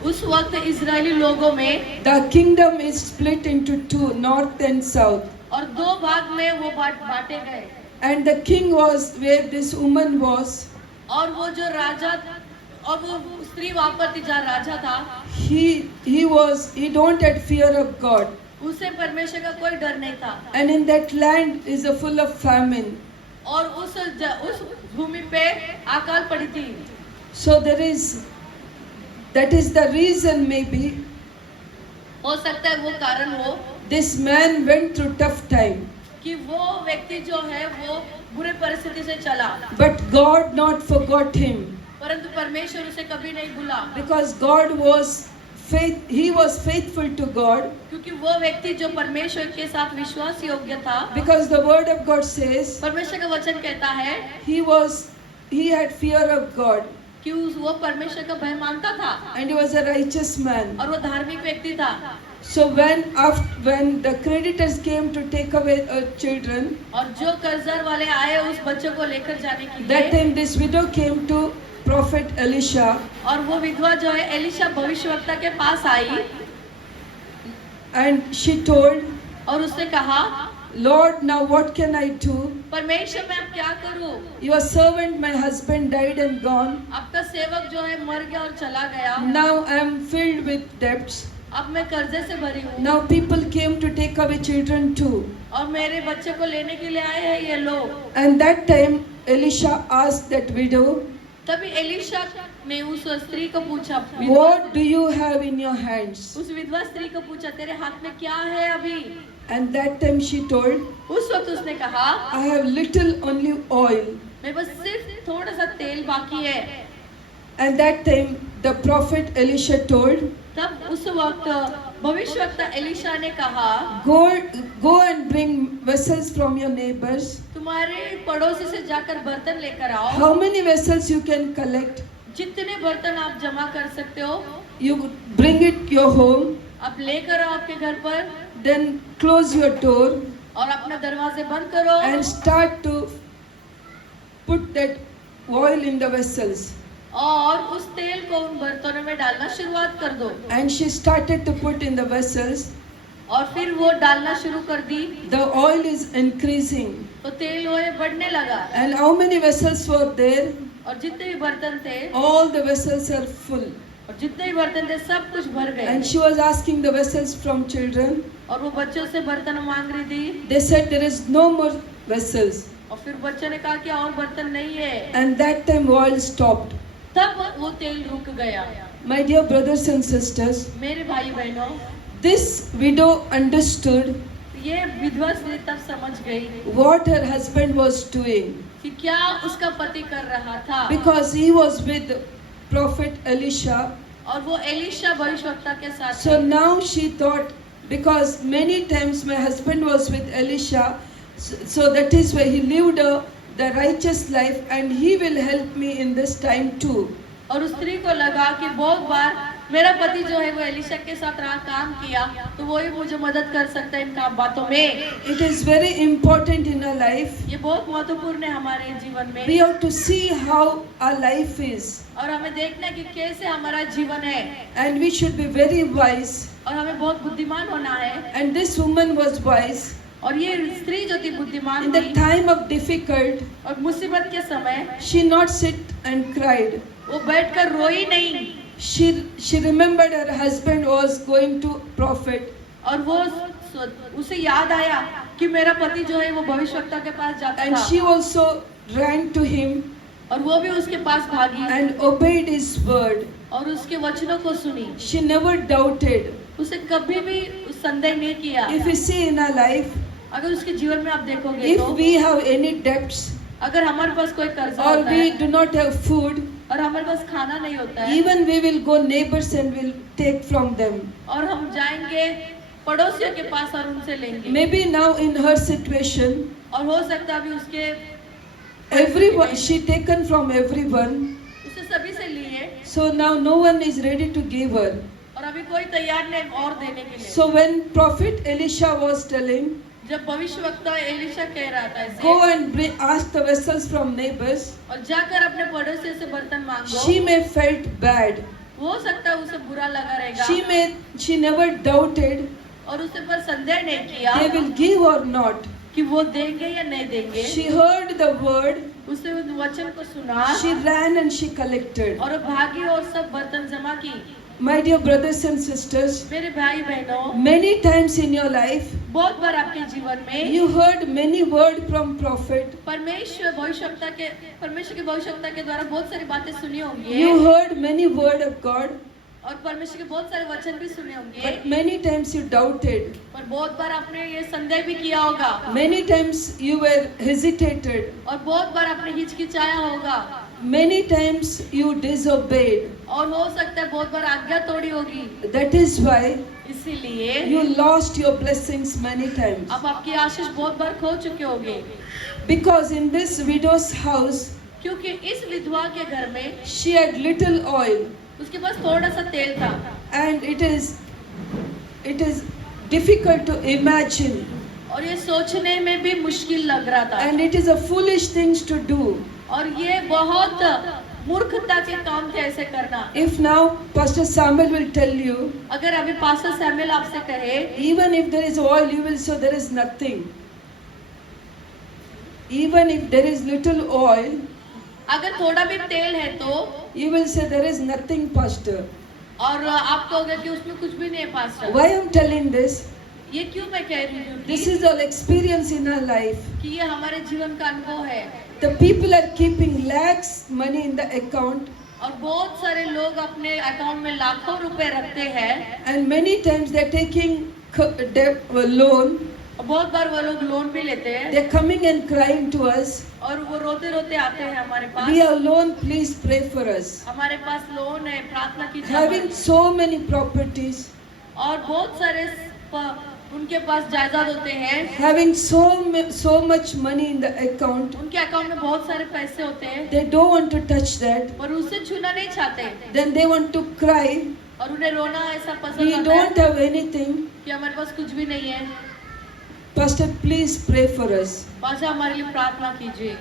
उस वक्त इजरायली लोगों में the kingdom is split into two, north and south. और दो भाग में वो बांटे गए। And the king was where this woman was. और वो जो राजा और वो स्त्री वहां पर थी जहाँ राजा था, He don't had fear of God. उसे परमेश्वर का कोई डर नहीं था। And in that land is a full of famine. और उस भूमि पे अकाल पड़ी थी। So that is the reason maybe हो सकता है वो कारण हो this man went through tough time. कि वो व्यक्ति जो है वो बुरे परिस्थिति से चला, But God not forgot him. परंतु परमेश्वर उसे कभी नहीं भूला, Because he was faithful to God. क्योंकि वो व्यक्ति जो परमेश्वर के साथ विश्वास योग्य था। Because the word of God says परमेश्वर का वचन कहता है he had fear of God. कि वो परमेश्वर का भय मानता था And he was a righteous man. और वो धार्मिक व्यक्ति था। So when the creditors came to take away children, और जो कर्जदार वाले आए उस बच्चे को लेकर जाने के that लिए, time this widow came to prophet Elisha. और वो विधवा जो है एलिशा भविष्यवक्ता के पास आई And she told, और उसने कहा, Lord, now what can I do? परमेश्वर मैं अब क्या करूं? Your servant, my husband, died and gone. आपका सेवक जो है मर गया और चला गया। Now I am filled with debts. अब मैं कर्जे से भरी हूँ। Now people came to take away children too. और मेरे बच्चे को लेने के लिए आए हैं ये लोग। And that time Elisha asked that widow, तभी एलिशा ने उस स्त्री को पूछा, what do you have in your hands? उस विधवा स्त्री को पूछा, तेरे हाथ में क्या है अभी? And that time she told, उस वक्त उसने कहा, I have little only oil. मेरे पास सिर्फ थोड़ा सा तेल बाकी है। And that time the prophet Elisha told, तब उस वक्त भविष्यवक्ता एलिशा ने कहा, go and bring vessels from your neighbors. तुम्हारे पड़ोसी से जाकर बर्तन लेकर आओ। How many vessels you can collect? जितने बर्तन आप जमा कर सकते हो, You bring it your home. आप लेकर आओ आपके घर पर, Then close your door और अपना दरवाजे बंद करो and start to put that oil in the vessels. और उस तेल को उन बर्तनों में डालना शुरुआत कर दो। And she started to put in the vessels. और फिर वो डालना शुरू कर दी, The oil is increasing. तो तेल वो बढ़ने लगा। And how many vessels were there? और जितने भी बर्तन थे, All the vessels are full. और जितने भी बर्तन थे सब कुछ भर गए। And she was asking the vessels from children. और वो बच्चों से बर्तन मांग रही थी। They said there is no more vessels. और फिर बच्चों ने कहा कि और बर्तन नहीं है। And that time oil stopped. तब वो तेल रुक गया। My dear brothers and sisters, मेरे भाई बहनों, this widow understood ये विधवा स्त्री तब समझ गई what her husband was doing. कि क्या उसका पति कर रहा था। Because he was with prophet Elisha. और वो एलिशा भविष्यवक्ता के साथ So थी। now she thought, because many times my husband was with Elisha, so that is why he lived the righteous life and he will help me in this time too. और उस स्त्री को लगा कि बहुत बार मेरा पति जो है वो एलिशा के साथ रहा, काम किया, तो वो ही मुझे मदद कर सकता है इन काम बातों में। It is very important in our life. ये बहुत महत्वपूर्ण है हमारे जीवन में। We have to see how our life is. और हमें देखना है कि कैसे हमारा जीवन है। And we should be very wise. और हमें बहुत बुद्धिमान होना है। And this woman was wise. और ये स्त्री जो थी बुद्धिमान In the थी, time of difficult, और मुसीबत के समय she not sit and cried. वो बैठकर रोई नहीं। She remembered her husband was going to prophet. और वो उसे याद आया कि मेरा पति जो है वो भविष्यवक्ता के पास जाता And था। she also ran to him और वो भी उसके पास भागी and obeyed his word. और उसके वचनों को सुनी। She never doubted. उसे कभी भी संदेह नहीं किया। If we see in our life, अगर उसके जीवन में आप देखोगे if तो we have any debts अगर हमारे पास कोई कर्जा or होता we है do not have food, और हमारे पास खाना नहीं होता है, even we will go neighbors and will take from them. और हम जाएंगे पड़ोसियों के पास और उनसे लेंगे। Maybe now in her situation, और हो सकता है अभी उसके everyone she taken from everyone. उसे सभी से लिए। So now no one is ready to give her. और अभी कोई तैयार नहीं और देने के लिए। So when prophet Elisha was telling, जब भविष्यवक्ता एलिशा कह रहा था ऐसे, go and ask the vessels from neighbors, और जाकर अपने पड़ोसियों से बर्तन मांगो, she may felt bad. हो सकता है उसे बुरा लगा रहेगा, She never doubted और उसे पर संदेह नहीं किया they will give or not. कि वो देंगे या नहीं देंगे। She heard the word, उसने उस वचन को सुना she ran and she collected. और वो भागी और सब बर्तन जमा की। My dear brothers and sisters, मेरे भाई बहनों, many times in your life, बहुत बार आपके जीवन में you heard many words from prophet. परमेश्वर की भविष्यवक्ता के द्वारा बहुत सारी बातें सुनी होंगी, You heard many word of God, और परमेश्वर के बहुत सारे वचन भी सुने होंगे, but many times you doubted. पर बहुत बार आपने ये संदेह भी किया होगा, Many times you were hesitated. और बहुत बार आपने हिचकिचाया होगा, Many times you disobeyed. और हो सकता है बहुत बार आज्ञा तोड़ी होगी। That is why इसीलिए you lost your blessings many times. अब आपकी आशीष बहुत बार खो चुके होंगे, Because in this widow's house, क्योंकि इस विधवा के घर में she had little oil, उसके पास थोड़ा सा तेल था, and it is difficult to imagine, और ये सोचने में भी मुश्किल लग रहा था, and it is a foolish things to do. और ये बहुत मूर्खता के काम थे ऐसे करना। If now Pastor Samuel will tell you, अगर अभी पास्टर सैमुअल आपसे कहे, even if there is oil, you will say there is nothing. Even if there is little oil, अगर थोड़ा भी तेल है तो, you will say there is nothing, Pastor. और आप कहोगे कि उसमें कुछ भी नहीं है pastor. Why I am telling this? ये क्यों मैं कह रही हूँ This is all experience in our life. कि ये हमारे जीवन का अनुभव है, The people are keeping lakhs money in the account, और बहुत सारे लोग अपने अकाउंट में लाखों रुपए रखते हैं, and many times they are taking loan. और बहुत बार वो लोग लोन भी लेते हैं, They are coming and crying to us, और वो रोते रोते आते हैं हमारे पास, we have loan, please pray for us. हमारे पास लोन है, प्रार्थना कीजिए। Having so many properties, और बहुत सारे उनके पास जायदाद होते हैं, having so much money in the account, उनके अकाउंट में बहुत सारे पैसे होते हैं, they don't want to touch that. पर उसे छूना नहीं चाहते, Then they want to cry, और उन्हें रोना ऐसा पसंद we आता don't है have anything. कि हमारे पास कुछ भी नहीं है। Pastor, please pray for us. Pasha हमारे लिए प्रार्थना कीजिए।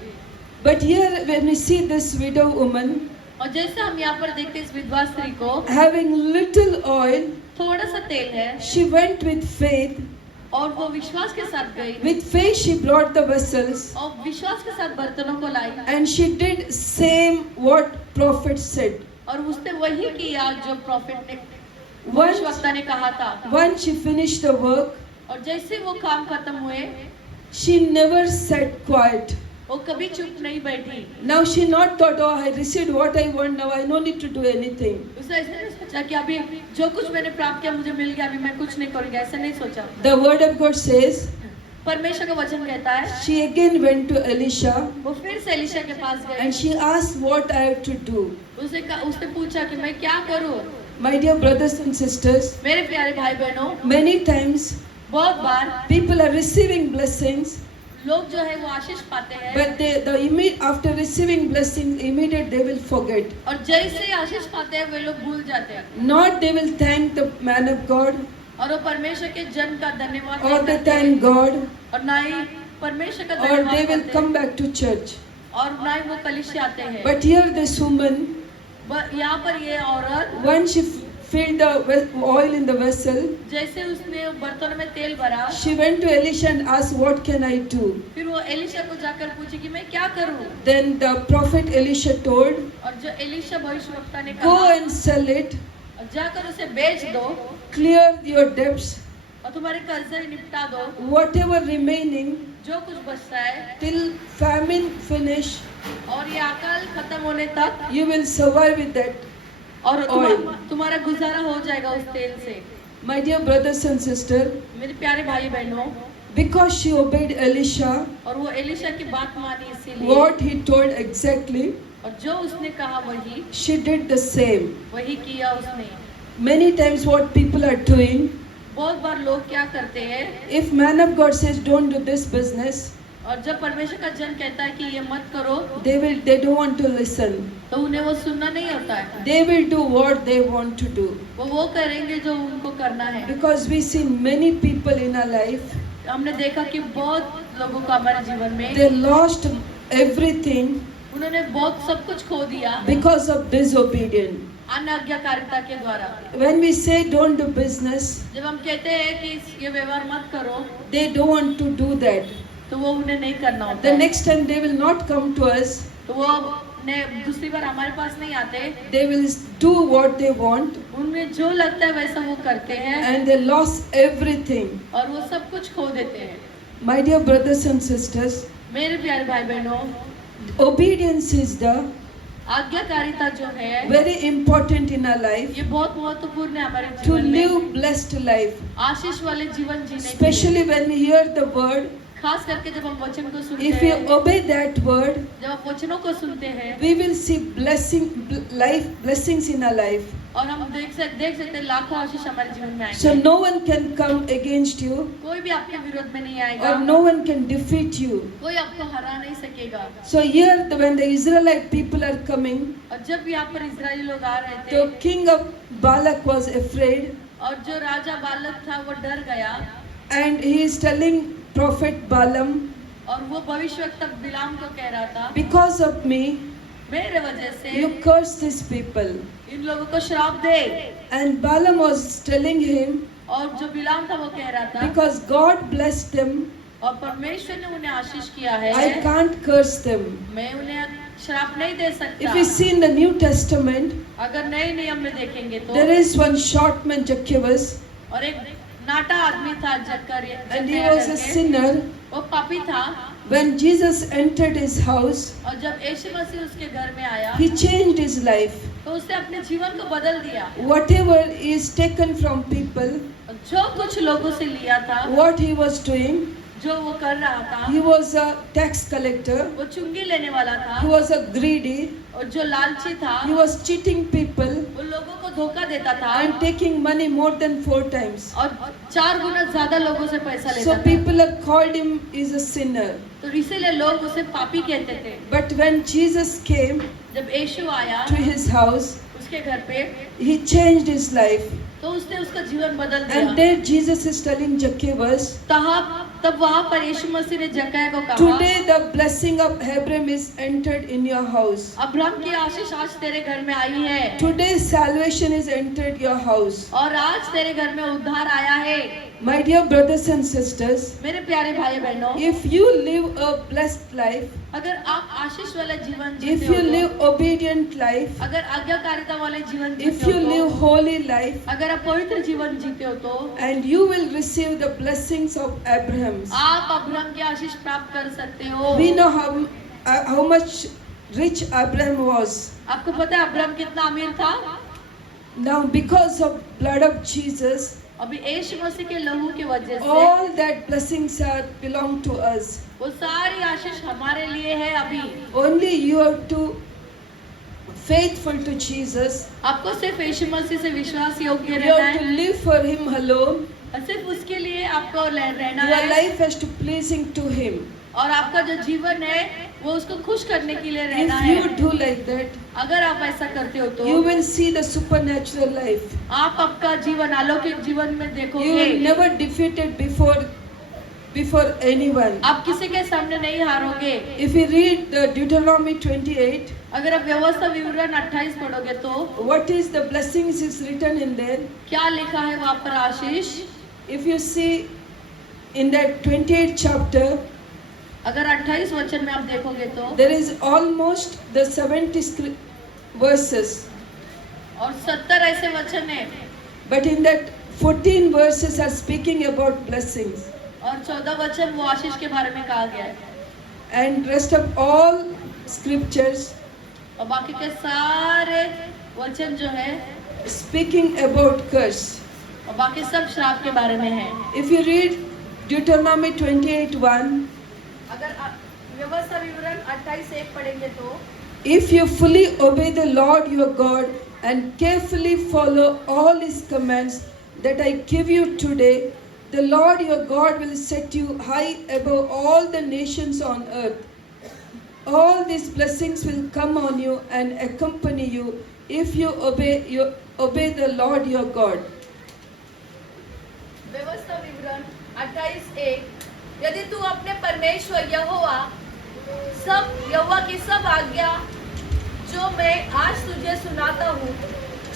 But here when we see this widow woman और जैसे हम यहाँ पर देखते हैं इस विधवा स्त्री को, having little oil, थोड़ा सा तेल है, she went with faith. और वो विश्वास के साथ गई, With faith she brought the vessels, और विश्वास के साथ बर्तनों को लाई, and she did same what prophet said. और उसने वही किया जो प्रॉफिट ने, Once, भविष्यवक्ता ने कहा था। once she finished the work, और जैसे वो काम खत्म हुए, she never sat quiet. वो कभी चुप नहीं बैठी। Now she not thought, oh, I received what I want, now I no need to do anything. उसने ऐसे नहीं सोचा कि अभी जो कुछ मैंने प्राप्त किया मुझे मिल गया, अभी मैं कुछ नहीं करूँगी, ऐसा नहीं सोचा। The word of God says, परमेश्वर का वचन कहता है, she again went to Elisha वो फिर से एलीशा के पास गई, and she asked what I have to do. उसने पूछा कि मैं क्या करूँ। My dear brothers and sisters, मेरे प्यारे भाई बहनों, many times बहुत बार people are receiving blessings, लोग जो है वो आशीष पाते हैं, but after receiving blessing, immediate they will forget. और जैसे ही आशीष पाते हैं वे लोग भूल जाते हैं, Not they will thank the man of God और वो परमेश्वर के जन का धन्यवाद or नहीं they करते हैं, thank God, और ना ही परमेश्वर का or धन्यवाद they will करते come हैं, back to church. और ना ही वो कलीसिया आते हैं। But here this woman, यहाँ पर ये औरत, once she filled the oil in the vessel, जैसे उसने बर्तन में तेल भरा, she went to Elisha and asked, what can I do? फिर वो एलीशा को जाकर पूछी कि मैं क्या करूं। Then the prophet Elisha told, और जो एलीशा भविष्यवक्ता ने go कहा, and sell it, जाकर उसे बेच दो clear your debts, और तुम्हारे कर्जे निपटा दो, whatever remaining, जो कुछ बचता है, till famine finish, और ये अकाल खत्म होने तक, you will survive with that. और Oil. तुम्हारा गुजारा हो जाएगा उस तेल से। My dear brothers and sisters, मेरे प्यारे भाई बहनों, because she obeyed Elisha, और वो एलीशा की बात मानी इसीलिए, what he told exactly, और जो उसने कहा वही she did the same. वही किया उसने। Many times what people are doing, बहुत बार लोग क्या करते हैं, if man of God says don't do this business, और जब परमेश्वर का जन कहता है कि ये मत करो, they don't want to listen. तो उन्हें वो सुनना नहीं होता है। They will do what they want to do. वो करेंगे जो उनको करना है। Because we see many people in our life, हमने देखा कि बहुत लोगों को हमारे जीवन में they lost everything उन्होंने बहुत सब कुछ खो दिया because of disobedience. अनाज्ञाकारिता के द्वारा। When we say don't do business, जब हम कहते हैं कि ये व्यवहार मत करो, they don't want to do that. तो वो उन्हें नहीं करना होता The है। next time they will not come to us. तो वो दूसरी बार हमारे पास नहीं आते। They will do what they want, उनमें जो लगता है वैसा वो करते हैं and they lost everything. और वो सब कुछ खो देते हैं। My dear brothers and sisters, मेरे प्यारे भाई बहनों, obedience is the आज्ञाकारिता जो है very important in our life ये बहुत महत्वपूर्ण है हमारे to जीवन में। live blessed life. आशीष वाले जीवन जीने के लिए। Especially when we hear the word, खास करके जब हम वचन को सुनते if we हैं, obey that word, जब हम वचनों को सुनते हैं we will see blessings in our life. और हम देख सकते हैं लाखों आशीष हमारे जीवन में So आएंगे। no one can come against you, कोई भी आपके विरोध में नहीं आएगा, or no one can defeat you. कोई आपको हरा नहीं सकेगा। So here, when the Israelite people are coming, और जब यहाँ पर इजरायली लोग आ रहे थे the king of Balak was afraid, और जो राजा बालक था वो डर गया and he is telling prophet Balaam, और वो भविष्यवक्ता बिलाम को कह रहा था, because of me, मेरे वजह से you curse these people. इन लोगों को श्राप दे। And Balaam was telling him, और जो बिलाम था वो कह रहा था, because God blessed them, और परमेश्वर ने उन्हें आशीष किया है, I can't curse them. मैं उन्हें श्राप नहीं दे If सकता। we see in the New Testament, अगर नए नियम में देखेंगे तो there is one short man, Zacchaeus, और एक नाटा आदमी था and he was a sinner. वो पापी था। When Jesus entered his house, और जब यीशु मसीह उसके घर में आया he changed his life. तो उसने अपने जीवन को बदल दिया। Whatever is taken from people, जो कुछ लोगों से लिया था, what he was doing, जो वो कर रहा था, he was a tax collector, वो चुंगी लेने वाला था, he was a greedy, और जो लालची था he was cheating people वो लोगों को धोखा देता था and taking money more than 4 times. और 4 गुना ज्यादा लोगों से पैसा So लेता था। people have called him is a sinner. तो इसीलिए लोग उसे पापी कहते थे। But when Jesus came जब यीशु आया to his house, उसके घर पे he changed his life. तो उसने उसका जीवन बदल And दिया। there Jesus is telling Zacchaeus, तब वहाँ पर यीशु मसीह ने जक्कैया को कहा, today the blessing of Abraham is entered in your house. Abraham की आशीष आज तेरे घर में आई है Today salvation is entered your house. और आज तेरे घर में उद्धार आया है। My dear brothers and sisters, मेरे प्यारे भाई बहनों, if you live a blessed life, अगर आप आशीष वाले जीवन if जीते you हो live obedient life, तो, अगर आज्ञाकारिता वाले जीवन if जीते you हो live तो, holy life, अगर आप पवित्र जीवन जीते हो तो and you will receive the blessings of Abraham. आप अब्राहम की आशीष प्राप्त कर सकते हो। We know how much rich Abraham was. आपको पता है अब्राहम कितना अमीर था? Now because of blood of Jesus, अभी यीशु मसीह के लहू की वजह से all that blessings are belong to us. वो सारी आशीष हमारे लिए है। अभी Only you have to faithful to Jesus. आपको सिर्फ यीशु मसीह से विश्वास योग्य You रहना have to है live for Him alone. और सिर्फ उसके लिए आपको रहना Your है life has to pleasing to Him. और आपका जो जीवन है वो उसको खुश करने के लिए रहना If है। you do like that, अगर आप ऐसा करते हो तो you will see the supernatural life. आप आपका जीवन अलौकिक जीवन में You देखोगे। will never defeated before anyone. आप किसी के सामने नहीं हारोगे। If you read the Deuteronomy 28, अगर आप व्यवस्था विवरण 28 पढ़ोगे तो what is the blessings is written in there? क्या लिखा है वहाँ पर आशीष? If you see in that 28th chapter, अगर 28 वचन में आप देखोगे तो there is almost the 70 verses. और 70 ऐसे वचन है But in that 14 verses are speaking about blessings. और 14 वचन वो आशीष के बारे में कहा गया है And rest of all scriptures और बाकी के सारे वचन जो है speaking about curse. और बाकी सब श्राप के बारे में है। If you read Deuteronomy 28:1, अगर आप व्यवस्था विवरण 28:1 पढ़ेंगे तो if you fully obey the Lord your God and carefully follow all His commands that I give you today, The Lord your God will set you high above all the nations on earth. All these blessings will come on you and accompany you if you obey the Lord your God. व्यवस्था विवरण 28:1 यदि तू अपने परमेश्वर यहोवा की सब आज्ञा जो मैं आज तुझे सुनाता हूँ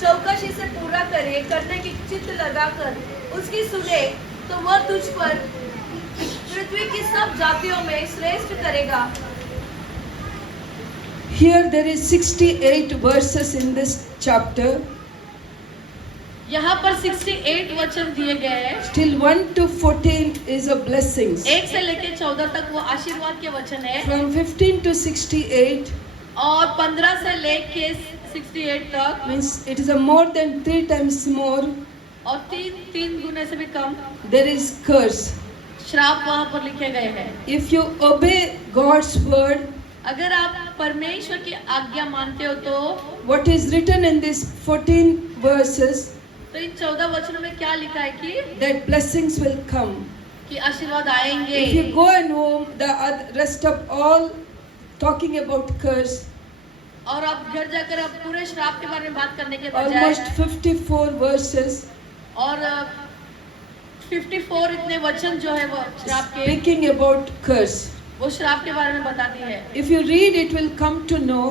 चौकसी से पूरा करने की चित्त लगाकर उसकी सुने तो वह तुझ पर पृथ्वी की सब जातियों में श्रेष्ठ करेगा. Here there is 68 verses in this chapter. यहाँ पर 68 वचन दिए गए हैं. Till 1 to 14 is a blessings. 1 से लेकर 14 तक वो आशीर्वाद के वचन है. From 15 to 68 और 15 से लेके 68 तक means it is a more than 3 times more. और तीन गुने से भी कम There is curse. श्राप वहाँ पर लिखे गए हैं. If you obey God's word, अगर आप परमेश्वर की आज्ञा मानते हो तो what is written in these 14 verses, तो इन 14 वचनों में क्या लिखा है कि that blessings will come. कि आशीर्वाद आएंगे. If you go and home, the rest of all talking about curse, और आप घर जाकर आप पूरे श्राप के बारे में बात करने के बजाय almost 54 verses और 54 इतने वचन जो है वो श्राप के speaking about curse. वो श्राप के बारे में बताती है. If you read, it will come to know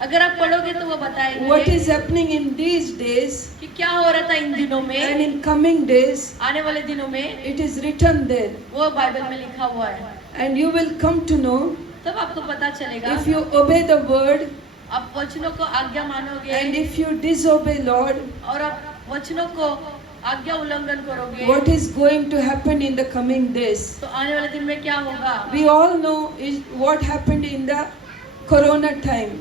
अगर आप पढ़ोगे तो वो बताएंगे what is happening in these days कि क्या हो रहा था इन दिनों and में, in coming days. आने वाले दिनों में. It is written there, वो बाइबल में लिखा हुआ है. and you will come to know तब आपको पता चलेगा. if you obey the word आप वचनों को आज्ञा मानोगे and if you disobey Lord, और आप वचनों को आज्ञा उल्लंघन करोगे what is going to happen in the coming days. तो आने वाले दिन में क्या होगा. We all know what happened in the corona time.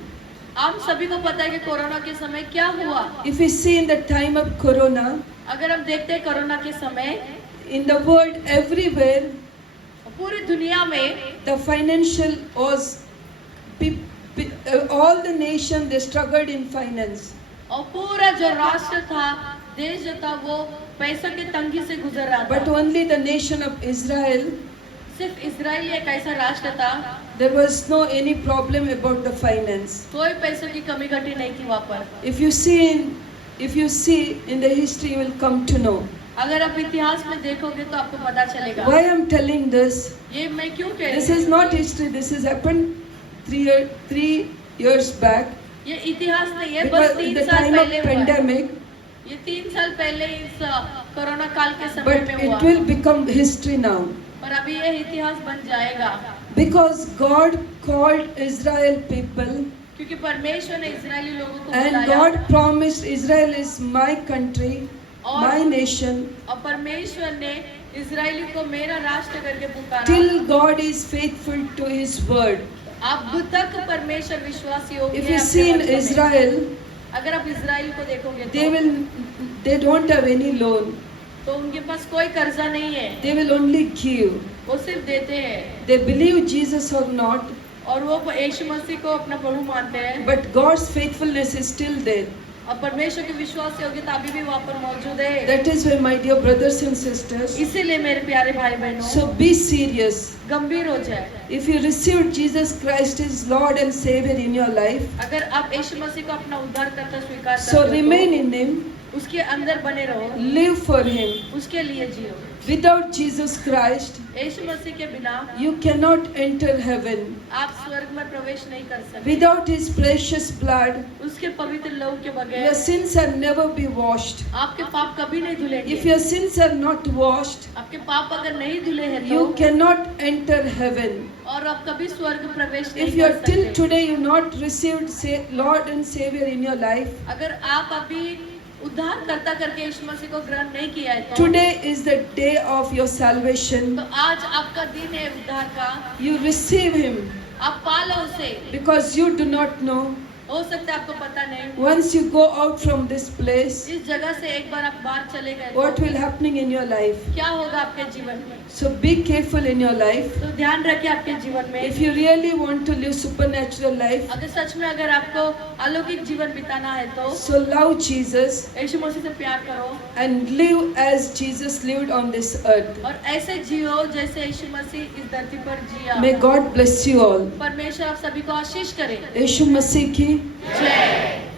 आप सभी को पता है कि कोरोना के समय क्या हुआ. If we see in the time of corona, अगर हम देखते हैं कोरोना के समय in the world everywhere, पूरी दुनिया में the financial was all the nation they struggled in finance. और पूरा जो राष्ट्र था, देश जो था, वो पैसों की तंगी से गुजर रहा But था. only the nation of Israel, सिर्फ इजराइल एक ऐसा राष्ट्र था, there was no any problem about the finance. कोई पैसों की कमी घटी नहीं थी वहाँ पर. If you see in the history, you will come to know. अगर आप इतिहास में देखोगे तो आपको पता चलेगा. Why I am telling this? ये मैं क्यों कह This रही is हूँ. not history. This has happened 3 years back. ये इतिहास नहीं है, Because बस in 3 the साल time of पहले हुआ है. pandemic, ये 3 साल पहले इस कोरोना काल के समय but में हुआ. it will become history now. पर अभी ये इतिहास बन जाएगा. Because God called Israel people, क्योंकि परमेश्वर ने इजरायली लोगों को and बुलाया. God promised Israel is my country, और my nation. और परमेश्वर ने इजरायली को मेरा राष्ट्र करके पुकारा. Till God is faithful to His word. अब तक परमेश्वर विश्वासी हो If गए you अपने see in वचनों में. Israel, अगर आप इजराइल को देखोगे they don't have any loan. तो उनके पास कोई कर्जा नहीं है. They will only give. वो सिर्फ देते हैं. They believe Jesus or not, और वो यीशु मसीह को अपना प्रभु मानते हैं. but God's faithfulness is still there. और परमेश्वर के विश्वासी होगी तो अभी भी वहाँ पर मौजूद है. That is why, my dear brothers and sisters, इसीलिए मेरे प्यारे भाई बहनों, so be serious. गंभीर हो जाए. If you received Jesus Christ as Lord and Savior in your life, अगर आप यीशु मसीह को अपना उद्धारकर्ता स्वीकार so करते remain हो in Him, तो उसके अंदर बने रहो, live for Him. उसके लिए जियो. Without Jesus Christ, यीशु मसीह के बिना you cannot enter heaven. आप स्वर्ग में प्रवेश नहीं कर सकते. Without His precious blood, उसके पवित्र लहू के your बगैर sins are never be washed. आपके पाप कभी नहीं धुलेंगे. If your sins are not washed, आपके पाप अगर नहीं धुले हैं तो you cannot enter heaven. और आप कभी स्वर्ग प्रवेश If नहीं you कर are till सकते. today you not received Lord and Savior in your life, अगर आप अभी उद्धारकर्ता करके यीशु मसीह को ग्रहण नहीं किया है तो today is the day of your salvation. तो आज आपका दिन है उद्धार का. You receive Him आप पालो उसे, because you do not know हो सकता है आपको पता नहीं, Once you go out from this place, इस जगह से एक बार आप बाहर चले गए what तो will happening in your life? क्या होगा आपके जीवन में। So be careful in your life. तो ध्यान रखिए आपके जीवन में, If you really want to live supernatural life, अगर सच में अगर आपको अलौकिक जीवन बिताना है तो so love Jesus यीशु मसीह से प्यार करो and live as Jesus lived on this earth. और ऐसे जियो जैसे यीशु मसीह इस धरती पर जिया। May God bless you all. परमेश्वर आप सभी को आशीष करे। यीशु मसीह की जय।